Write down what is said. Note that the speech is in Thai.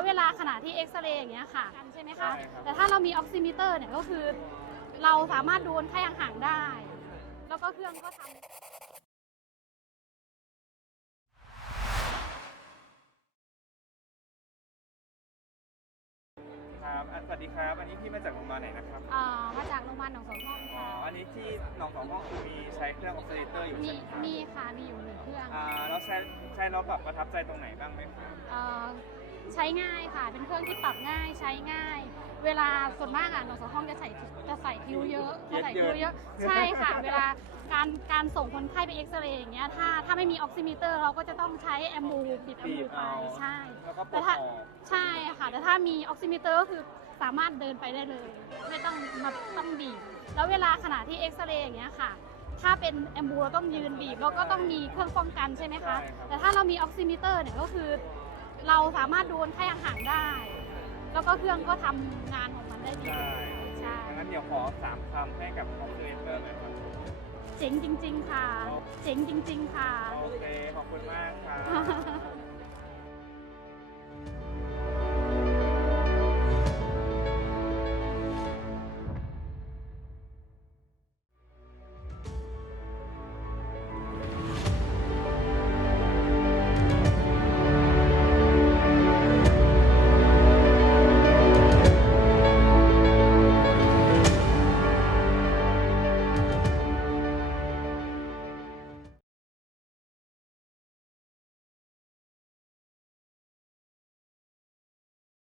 แล้วเวลาขณะที่เอ็กซเรย์อย่างเงี้ยค่ะใช่ไหมคะใช่ครับแต่ถ้าเรามีออกซิมิเตอร์เนี่ยก็คือเราสามารถดูคนไข้ห่างๆได้ แล้วก็เครื่องก็ทำครับอะสวัสดีครับ อันนี้พี่มาจากโรงพยาบาลไหนนะครับเอ่อมาจากโรงพยาบาลหนองสองห้องอ๋อค่ะอันนี้ที่หนองสองห้องคือมีใช้เครื่องออกซิเดเตอร์อยู่มีใช่ไหมครับมีค่ะ มีอยู่หนึ่งเครื่อง อ่า แล้วใช้ใช้แล้วแบบประทับใจตรงไหนบ้างไหมครับเอ่อ ใช้ง่ายค่ะ เป็นเครื่องที่ปรับง่ายใช้ง่าย เวลาส่วนมากอะหนองสองห้องจะใส่จะใส่คิ้วเยอะจะใส่คิ้วเยอะ ใช่ค่ะ เวลาการการส่งคนไข้ไปเอ็กซเรย์อย่างเงี้ยถ้าถ้าไม่มีออกซิมิเตอร์เราก็จะต้องใช้แอมบูปิดแอมบีบูบไปเอาใช่แล้วก็ปลแต่ดถ้าออกใช่ค่ะ แต่ถ้ามีออกซิมิเตอร์ก็คือสามารถเดินไปได้เลย ไม่ต้องมาต้องบีบแล้วเวลาขณะที่เอ็กซเรย์อย่างเงี้ยค่ะถ้าเป็นแอมบูเราต้องยืนบีบแล้วก็ต้องมีเครื่องป้องกันใช่ไหมคะ แต่ถ้าเรามีออกซิมิเตอร์เนี่ยก็คือ เราสามารถดูคนไข้อาหารได้ แล้วก็เครื่องก็ทำงานของมันได้ดีใช่ใช่ งั้นเดี๋ยวขอสามคำให้กับคอมเมนเตอร์หน่อยครับเจ๋งจริง ๆ ค่ะ เจ๋งจริง ๆ ค่ะ โอเค ขอบคุณมากค่ะ